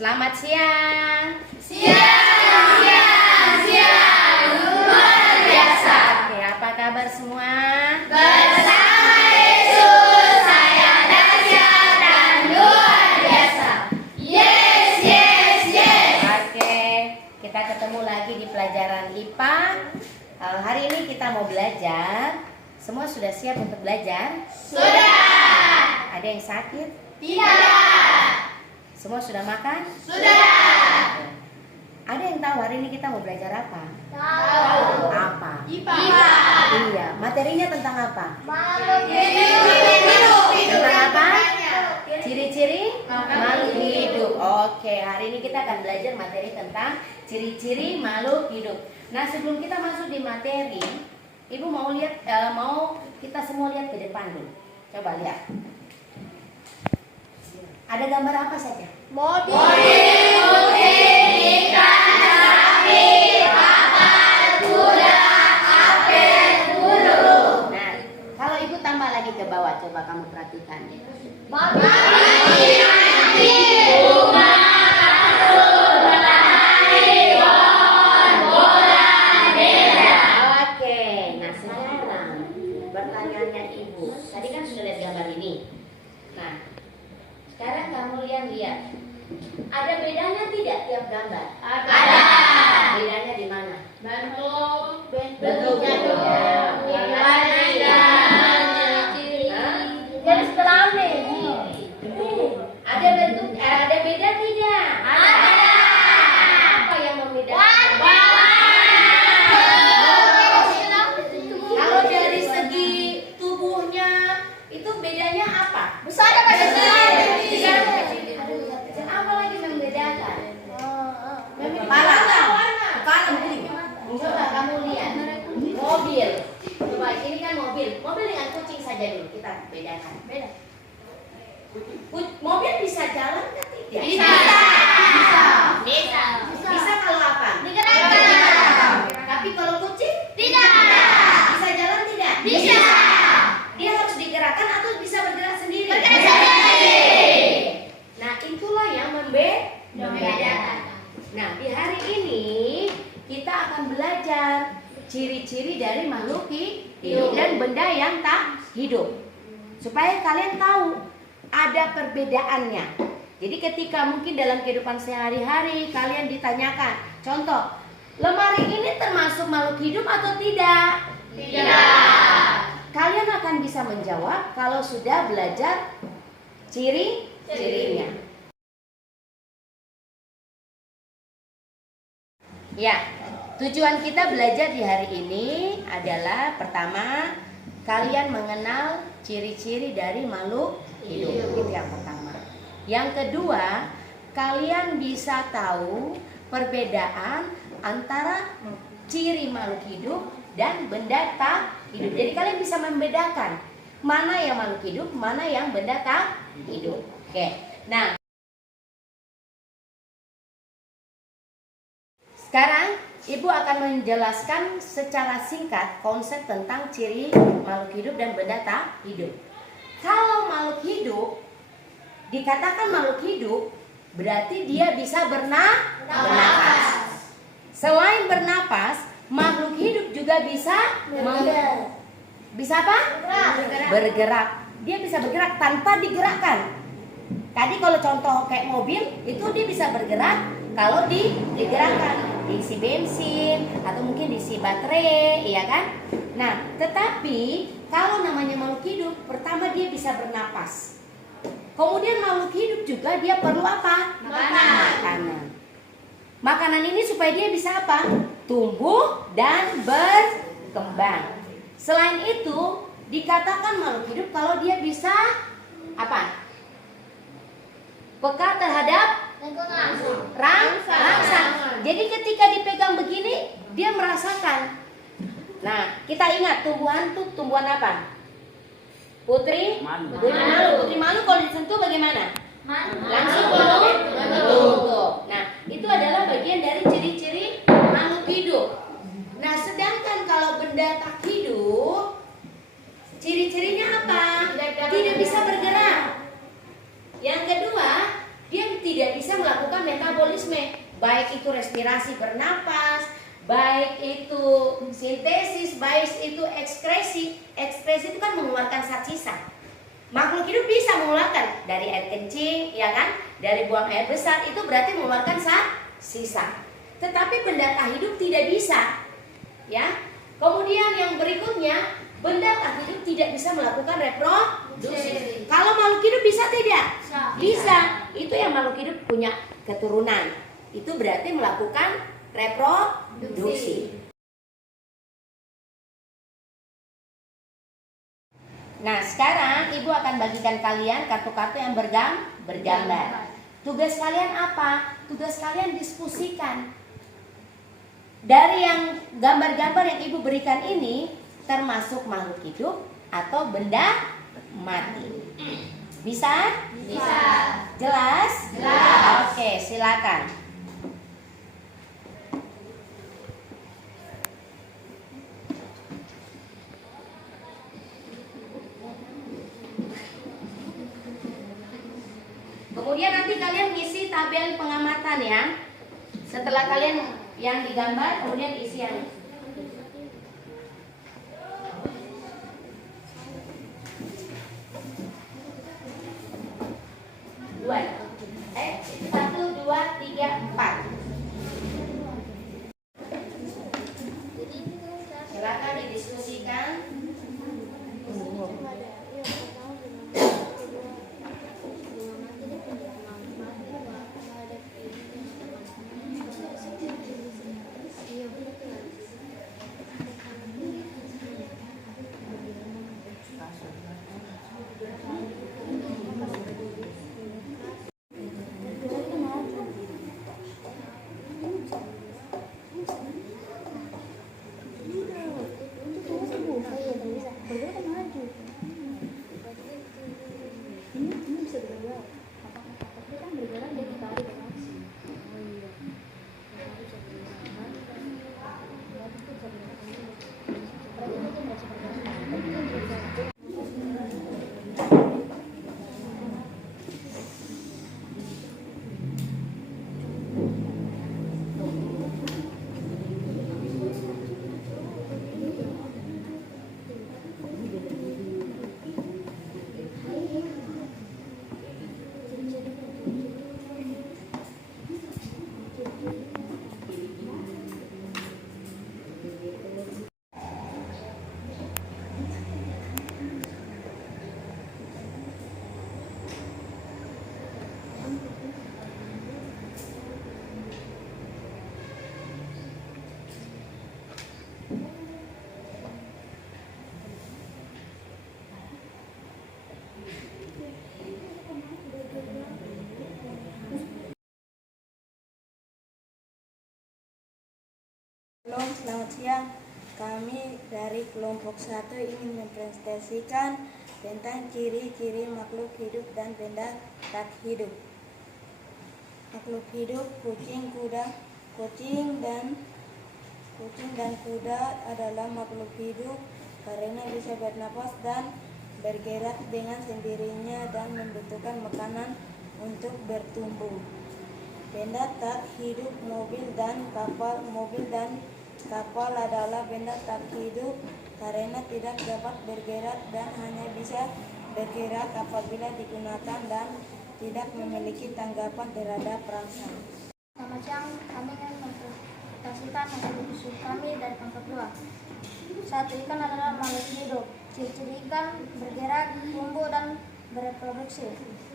Selamat siang. Siang, luar biasa. Oke, apa kabar semua? Bersama Yesus saya dahsyat dan luar biasa. Yes. Oke, kita ketemu lagi di pelajaran IPA. Hari ini kita mau belajar. Semua sudah siap untuk belajar? Sudah. Ada yang sakit? Tidak. Semua sudah makan? Sudah. Ada yang tahu hari ini kita mau belajar apa? Tahu. Apa? IPA. Iya, materinya tentang apa? Hidup. Tentang apa? Ciri-ciri makhluk hidup. Oke, hari ini kita akan belajar materi tentang ciri-ciri makhluk hidup. Nah, sebelum kita masuk di materi, Ibu mau lihat, mau kita semua lihat ke depan dulu. Coba lihat. Ada gambar apa saja? Mobil, ikan, sapi, kapal, kuda, apel, burung. Nah, kalau Ibu tambah lagi ke bawah, coba kamu perhatikan. Mati, bunga, kasur, matahari, pohon, bola, beda. Oke, nah sekarang pertanyaannya Ibu. Tadi kan sudah lihat gambar ini. Nah, sekarang kamu lihat. Ada bedanya tidak tiap gambar? Ada. Bedanya di mana? Bentuknya dong. Warnanya. Garis kelamin. Ada bentuk, ada beda tidak? Ada. Apa yang membedakan? Kalau dari segi tubuhnya itu bedanya apa? Besar apa kecil? Apa lagi membedakan? Kepala. Coba kamu lihat mobil. Coba ini kan mobil. Mobil dengan kucing saja dulu kita bedakan. Beda. Mobil bisa jalan kan tidak? Bisa kalau apa? Digerakkan. Tapi kalau kucing Tidak. bisa jalan tidak? Bisa. Dia harus digerakkan atau bisa bergerak sendiri? Bergerak sendiri. Nah, itulah yang membedakan. Nah, di hari ini kita akan belajar ciri-ciri dari makhluk hidup dan benda yang tak hidup. Supaya kalian tahu ada perbedaannya. Jadi ketika mungkin dalam kehidupan sehari-hari kalian ditanyakan, contoh, lemari ini termasuk makhluk hidup atau tidak? Tidak. Kalian akan bisa menjawab kalau sudah belajar ciri-cirinya. Ya, tujuan kita belajar di hari ini adalah pertama, kalian mengenal ciri-ciri dari makhluk hidup. Itu yang pertama. Yang kedua, kalian bisa tahu perbedaan antara ciri makhluk hidup dan benda tak hidup. Jadi kalian bisa membedakan mana yang makhluk hidup, mana yang benda tak hidup. Oke. Nah, sekarang Ibu akan menjelaskan secara singkat konsep tentang ciri makhluk hidup dan benda tak hidup. Kalau makhluk hidup, dikatakan makhluk hidup, berarti dia bisa bernapas. Selain bernapas, makhluk hidup juga bisa bisa apa? Bergerak. Dia bisa bergerak tanpa digerakkan. Tadi kalau contoh kayak mobil, itu dia bisa bergerak kalau digerakkan, diisi bensin atau mungkin diisi baterai, iya kan? Nah, tetapi kalau namanya makhluk hidup, pertama dia bisa bernapas. Kemudian makhluk hidup juga dia perlu apa? Makanan. Makanan ini supaya dia bisa apa? Tumbuh dan berkembang. Selain itu, dikatakan makhluk hidup kalau dia bisa apa? Peka terhadap rangsang. Jadi ketika dipegang begini, dia merasakan. Nah, kita ingat tumbuhan tuh tumbuhan apa? Putri malu. Putri malu kalau disentuh bagaimana? Langsung tutup. Nah, itu adalah bagian dari ciri-ciri makhluk hidup. Nah, sedangkan kalau benda tak hidup, ciri-cirinya apa? Tidak bisa bergerak. Yang kedua, dia tidak bisa melakukan respirasi bernapas, baik itu sintesis, baik itu ekskresi. Ekskresi itu kan mengeluarkan zat sisa. Makhluk hidup bisa mengeluarkan dari air kencing, ya kan? Dari buang air besar, itu berarti mengeluarkan zat sisa. Tetapi benda tak hidup tidak bisa, ya. Kemudian yang berikutnya, benda tak hidup tidak bisa melakukan reproduksi. Kalau makhluk hidup bisa tidak? Bisa. Itu yang makhluk hidup punya keturunan. Itu berarti melakukan reproduksi. Nah, sekarang Ibu akan bagikan kalian kartu-kartu yang bergambar. Tugas kalian apa? Tugas kalian diskusikan. Dari yang gambar-gambar yang Ibu berikan ini, termasuk makhluk hidup atau benda mati. Bisa? Bisa. Jelas? Jelas. Oke, silakan. Kemudian nanti kalian isi tabel pengamatan ya. Setelah kalian yang digambar, kemudian isi yang dua. 1, 2, 3, 4. Silakan didiskusikan. Selamat siang. Kami dari kelompok 1 ingin mempresentasikan tentang ciri-ciri makhluk hidup dan benda tak hidup. Makhluk hidup, kucing dan kuda adalah makhluk hidup karena bisa bernapas dan bergerak dengan sendirinya dan membutuhkan makanan untuk bertumbuh. Benda tak hidup, mobil dan kapal adalah benda tak hidup karena tidak dapat bergerak dan hanya bisa bergerak apabila digunakan dan tidak memiliki tanggapan terhadap rasa. Selamat siang, kami akan mempresentasikan hasil diskusi kami dari kelompok 2. 1. Ikan adalah makhluk hidup. Ciri-ciri ikan bergerak, tumbuh, dan bereproduksi.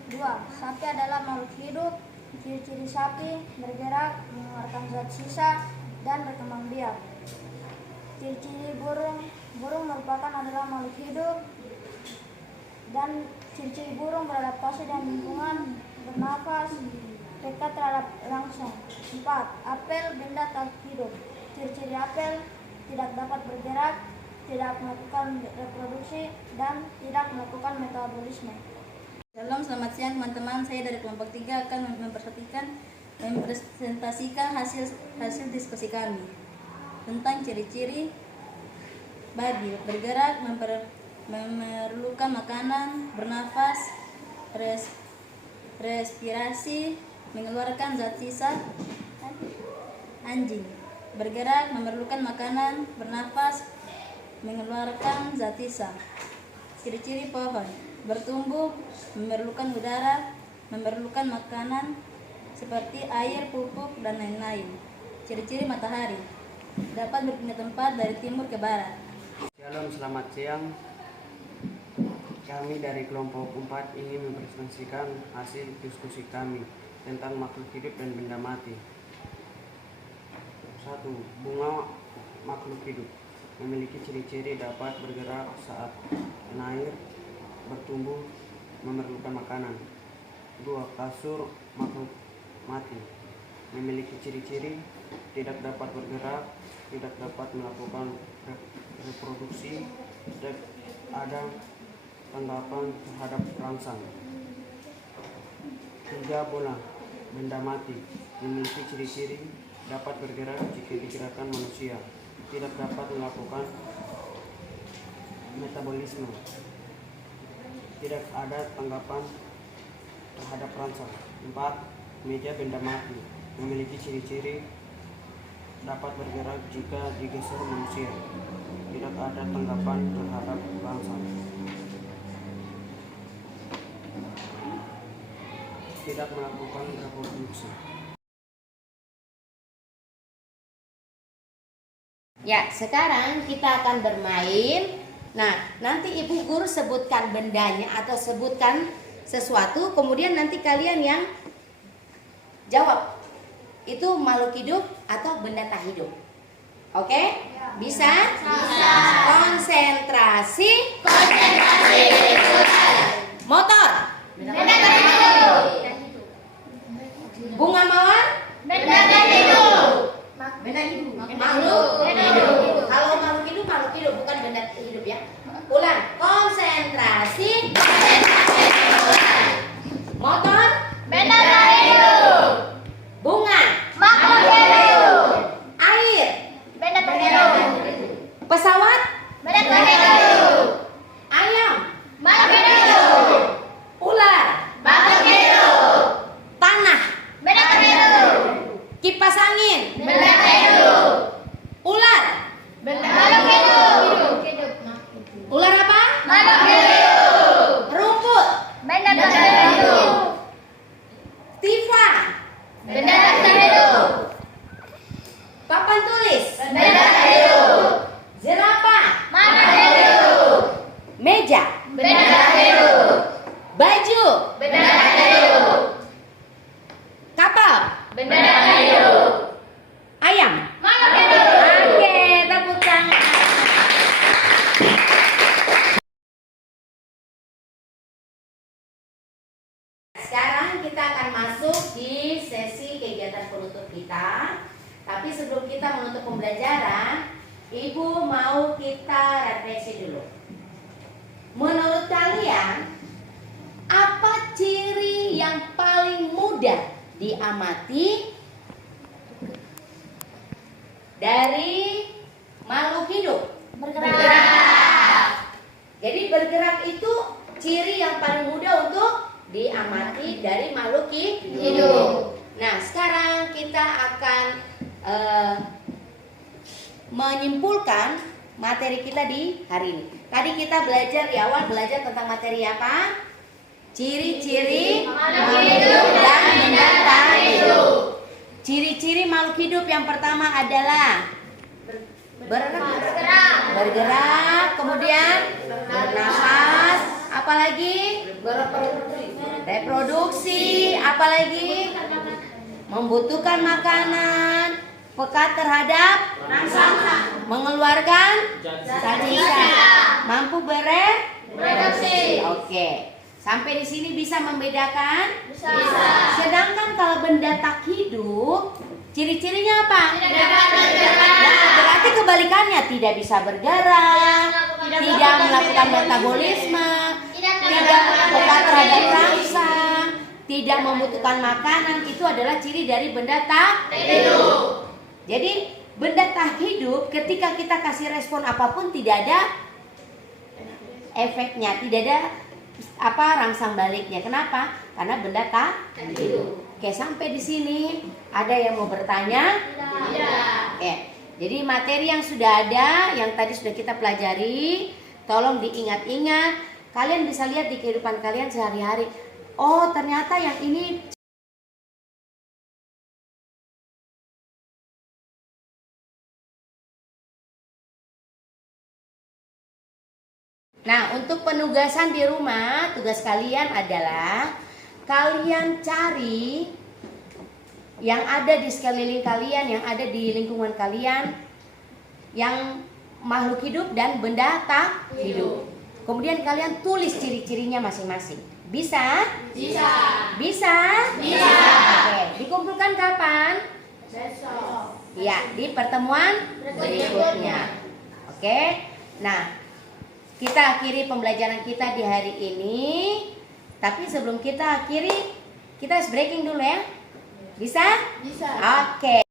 2. Sapi adalah makhluk hidup. Ciri-ciri sapi bergerak, mengeluarkan zat sisa, dan berkembang biak. Ciri-ciri burung merupakan adalah makhluk hidup dan ciri-ciri burung beradaptasi dengan lingkungan, bernafas, dekat terhadap langsung. 4. Apel benda tak hidup. Ciri-ciri apel tidak dapat bergerak, tidak melakukan reproduksi, dan tidak melakukan metabolisme. Shalom, selamat siang teman-teman. Saya dari kelompok 3 akan mempresentasikan hasil diskusi kami tentang ciri-ciri babi bergerak, memerlukan makanan, bernafas, respirasi, mengeluarkan zat sisa, Anjing. Bergerak, memerlukan makanan, bernafas, mengeluarkan zat sisa. Ciri-ciri pohon. Bertumbuh, memerlukan udara, memerlukan makanan seperti air, pupuk, dan lain-lain. Ciri-ciri matahari. Dapat berpindah tempat dari timur ke barat. Shalom, selamat siang. Kami dari kelompok 4 ingin mempresentasikan hasil diskusi kami tentang makhluk hidup dan benda mati. 1. Bunga makhluk hidup memiliki ciri-ciri dapat bergerak saat air, bertumbuh, memerlukan makanan. 2. Kasur makhluk mati memiliki ciri-ciri tidak dapat bergerak, tidak dapat melakukan reproduksi, tidak ada tanggapan terhadap rangsang. 3. Bola benda mati memiliki ciri-ciri dapat bergerak jika digerakkan manusia, tidak dapat melakukan metabolisme, tidak ada tanggapan terhadap rangsang. 4. Meja benda mati memiliki ciri-ciri dapat bergerak jika digeser manusia, tidak ada tanggapan terhadap rangsang, tidak melakukan reproduksi. Ya, sekarang kita akan bermain. Nah, nanti ibu guru sebutkan bendanya atau sebutkan sesuatu, kemudian nanti kalian yang jawab. Itu makhluk hidup atau benda tak hidup. Oke? Bisa? Bisa. Konsentrasi. Motor. Benda tak hidup. Bunga mawar. Benda tak hidup. Benda hidup. Makhluk hidup. Kalau makhluk hidup bukan benda hidup ya. Ulang. Konsentrasi. Motor. Benda tak hidup. Bunga. Makhluk hidup. Air. Benda tak hidup. Pesawat. Benda tak hidup. Ayam. Makhluk hidup. Ular. Makhluk hidup. Tanah. Benda tak hidup. Kipas angin. Benda tak hidup. Ular. Makhluk hidup. Ular apa? Makhluk hidup. Rumput. Benda tak hidup. Tifa. Benda tak hidup. Papan tulis. Benda tak hidup. Jerapah. Makhluk hidup. Meja. Benda tak hidup. Baju. Benda tak hidup. Kapal. Benda tak hidup. Ayam. Makhluk hidup. Oke, tepuk tangan. Sekarang kita akan masuk di sesi kegiatan penutup kita. Tapi sebelum kita menutup pembelajaran, Ibu mau kita refleksi dulu. Menurut kalian, apa ciri yang paling mudah diamati dari makhluk hidup? Bergerak. Jadi bergerak itu ciri yang paling mudah untuk diamati dari makhluk hidup. Nah, sekarang kita akan menyimpulkan materi kita di hari ini. Tadi kita belajar di awal tentang materi apa? Ciri-ciri makhluk hidup dan benda tak hidup. Ciri-ciri makhluk hidup yang pertama adalah bergerak, kemudian bernafas, apalagi reproduksi, apalagi membutuhkan makanan, peka terhadap rangsangan, mengeluarkan zat sisa, mampu bereproduksi. Oke. Sampai di sini bisa membedakan? Bisa. Sedangkan kalau benda tak hidup, ciri-cirinya apa? Tidak dapat bergerak. Nah, berarti kebalikannya, tidak bisa bergerak, tidak melakukan metabolisme, tidak peka terhadap rangsang, tidak membutuhkan makanan. Itu adalah ciri dari benda tak hidup. Jadi benda tak hidup ketika kita kasih respon apapun tidak ada efeknya, tidak ada rangsang baliknya. Kenapa? Karena benda tak hidup. Oke. Oke, sampai di sini ada yang mau bertanya? Tidak. Oke. Jadi materi yang sudah ada, yang tadi sudah kita pelajari, tolong diingat-ingat. Kalian bisa lihat di kehidupan kalian sehari-hari. Oh, ternyata yang ini. Nah, untuk penugasan di rumah, tugas kalian adalah kalian cari yang ada di sekeliling kalian, yang ada di lingkungan kalian, yang makhluk hidup dan benda tak hidup. Kemudian kalian tulis ciri-cirinya masing-masing. Bisa? Bisa. Bisa? Bisa. Oke, dikumpulkan kapan? Besok. Ya, di pertemuan berikutnya. Oke. Nah, kita akhiri pembelajaran kita di hari ini. Tapi sebelum kita akhiri, kita harus breaking dulu ya. Bisa? Bisa. Oke.